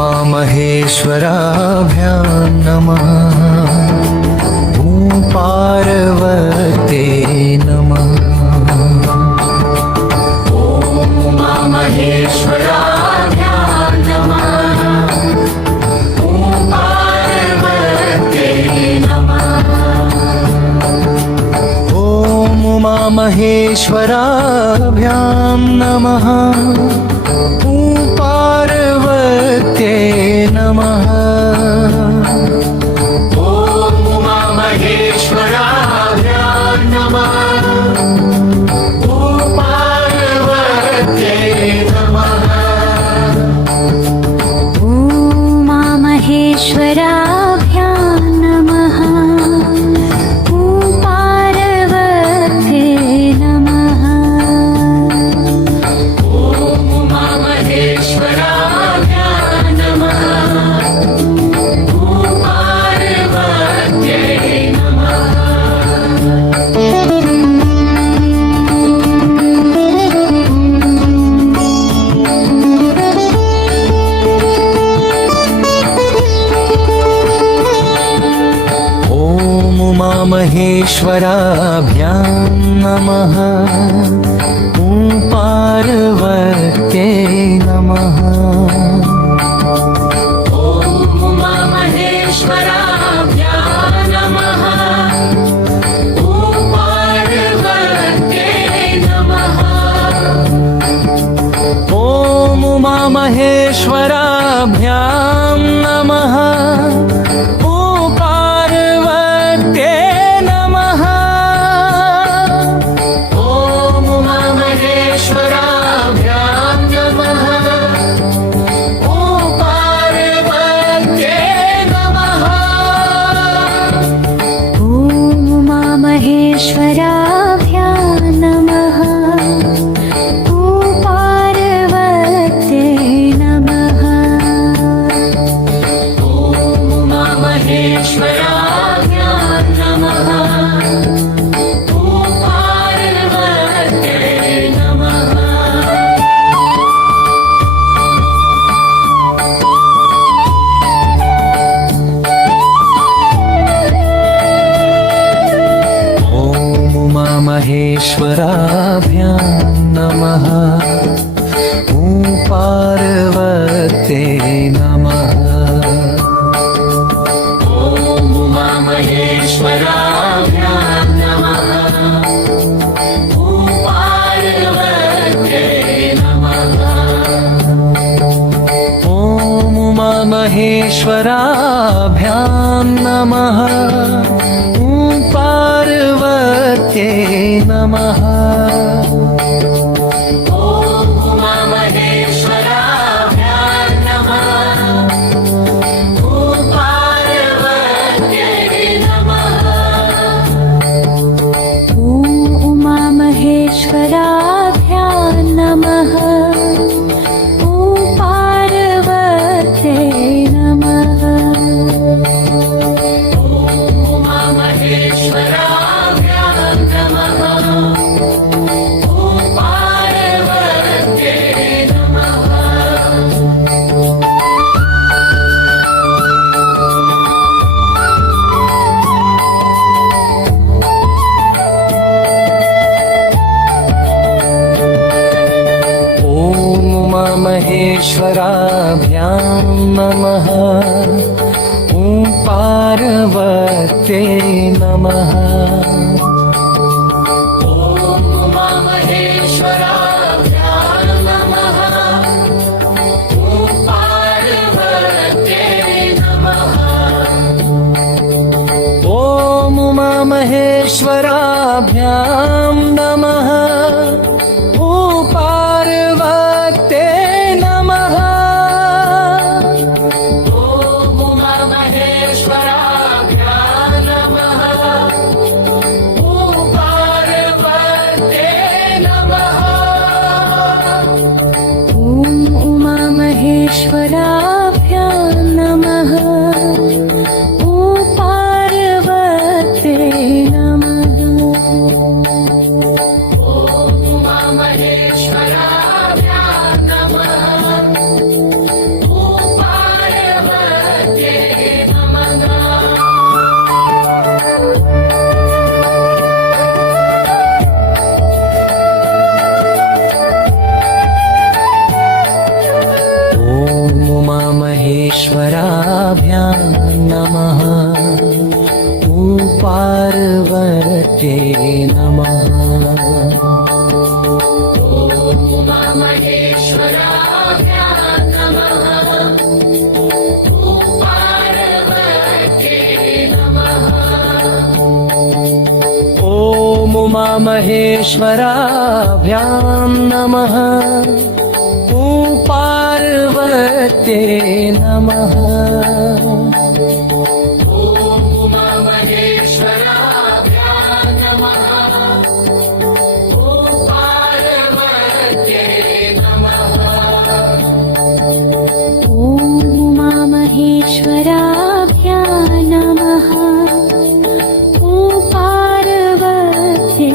महेश्वराभ्यां नमः। पार्वते नमः। ॐ महेश्वराभ्यां नमः। पार्वते नमः। ॐ महेश्वराभ्यां नमः। पार्वते नमः। ॐ महेश्वराभ्यां नमः। पार्वते नमः। ॐ महेश्वराभ्यां नमः। पार्वते नमः। महेश्वराभ्यां नमः। पार्वते नमः। ॐ महेश्वराभ्यां नमः। पार्वते नमः। ॐ महेश्वराभ्यां नमः। महेश्वराभ्यां नमः। पार्वते नमः। ॐ महेश्वराभ्यां नमः। पार्वते नमः। ॐ महेश्वराभ्यां नमः। पार्वते नमः। ॐ महेश्वराभ्यां नमः। पार्वते नमः। ॐ महेश्वराभ्यां नमः। पार्वते नमः। महेश्वराभ्यां नमः। पार्वते नमः। ॐ महेश्वराभ्यां नमः। पार्वते नमः। ॐ महेश्वराभ्यां नमः। पार्वते नमः। ॐ महेश्वराभ्यां नमः। पार्वते नमः। ॐ महेश्वराभ्यां नमः। पार्वते नमः। उमामहेश्वराभ्यां नमः पार्वते नमः ॐ उमामहेश्वराभ्यां नमः पार्वते नमः ॐ उमामहेश्वराभ्यां नमः ॐ पार्वते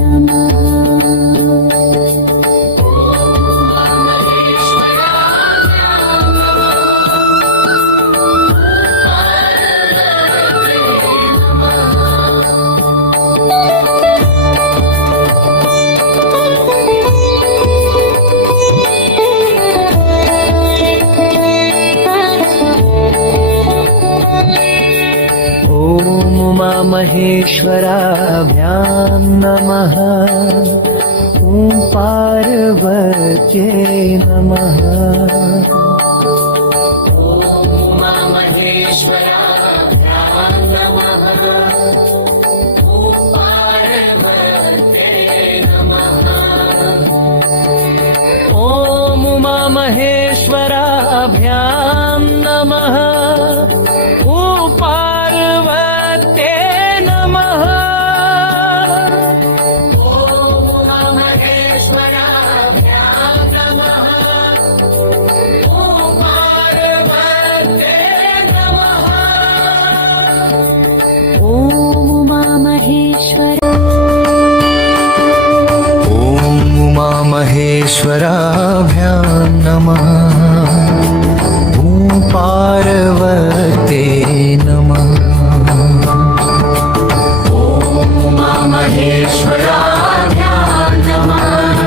नमः ॐ उमामहेश्वराभ्यां नमः ॐ पार्वते नमः ॐ उमामहेश्वराभ्यां नमः ॐ पार्वते नमः ॐ उमामहेश्वर ॐ उमामहेश्वराभ्यां नमः ॐ पार्वते नमः ॐ उमामहेश्वराभ्यां नमः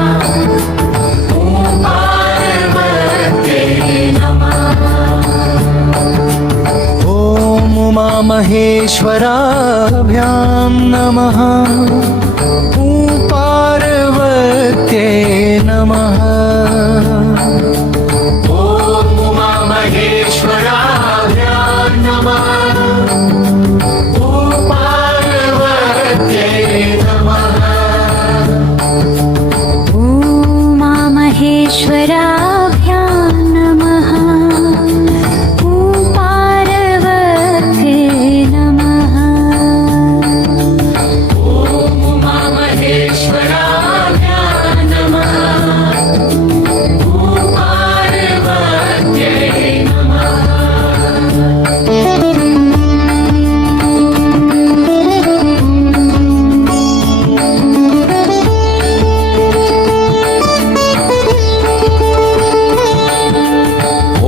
ॐ पार्वते नमः ॐ उमामहेश्वराभ्यां नमः ॐ पार्वते नमः ॐ उमामहेश्वराभ्यां नमः ॐ पार्वते नमः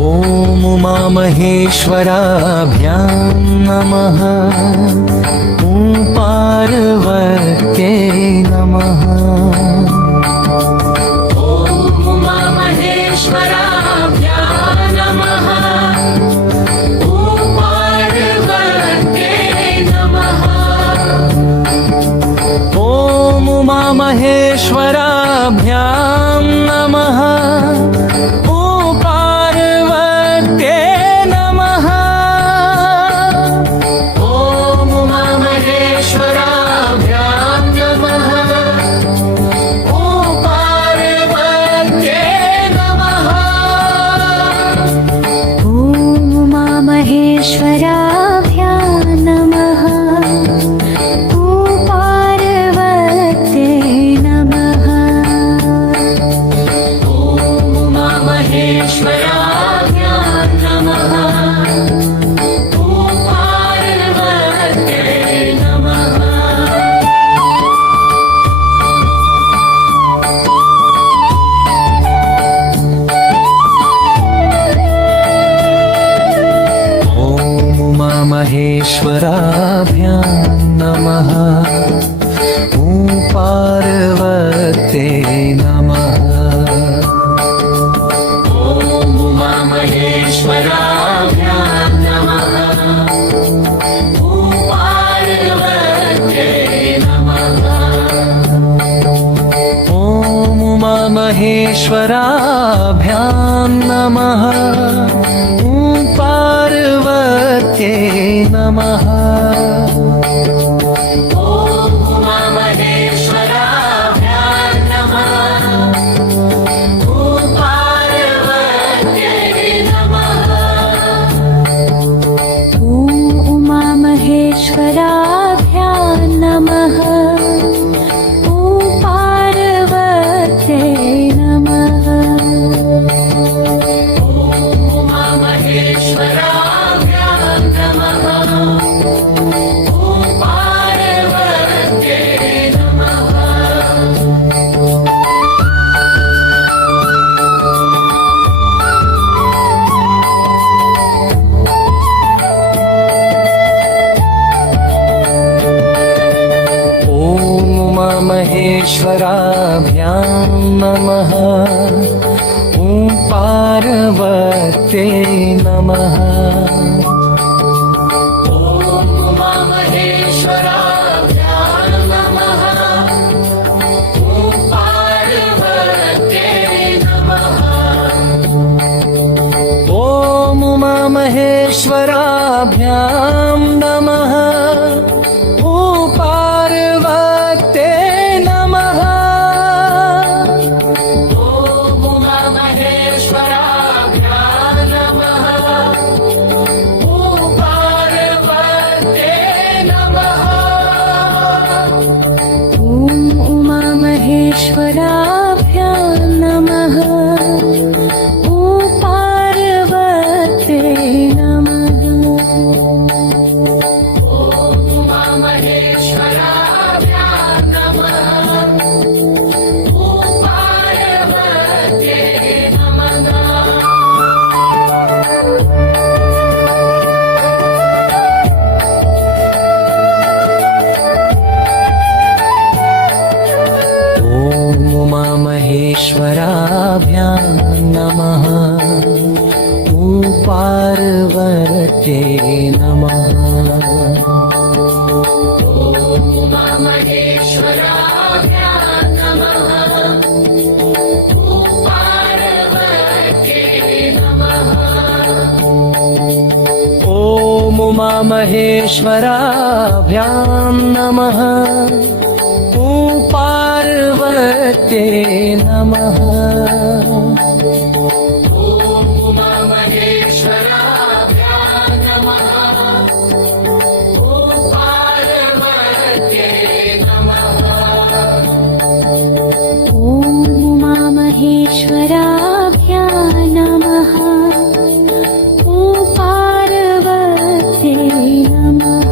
ॐ उमामहेश्वराभ्यां नमः ॐ पार्वते नमः ॐ उमामहेश्वराभ्यां नमः ॐ पार्वते नमः ॐ उमामहेश्वराभ्यां नमः ॐ पार्वते नमः महेश्वराभ्यां नमः ॐ पार्वते नमः ॐ उमामहेश्वराभ्यां उमामहेश्वराभ्यां नमः। ॐ पार्वत्यै नमः। उमामहेश्वराभ्यां नमः। ॐ पार्वत्यै नमः। उमामहेश्वराभ्यां नमः। ॐ पार्वत्यै नमः। ॐ उमामहेश्वराभ्यां नमः। ॐ पार्वत्यै नमः। ॐ उमामहेश्वराभ्यां नमः। ॐ पार्वत्यै नमः। ॐ उमामहेश्वराभ्यां नमः। ॐ पार्वत्यै नमः। ॐ उमामहेश्वराभ्यां नमः। ॐ पार्वत्यै नमः। ॐ उमामहेश्वराभ्यां नमः। ॐ पार्वत्यै नमः।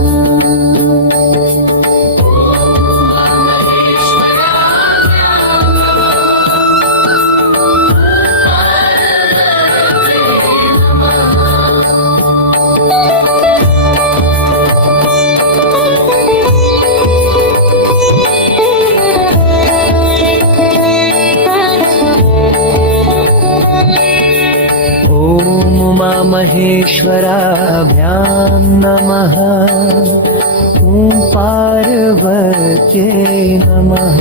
ॐ उमामहेश्वराभ्यां नमः। ॐ पार्वत्यै नमः।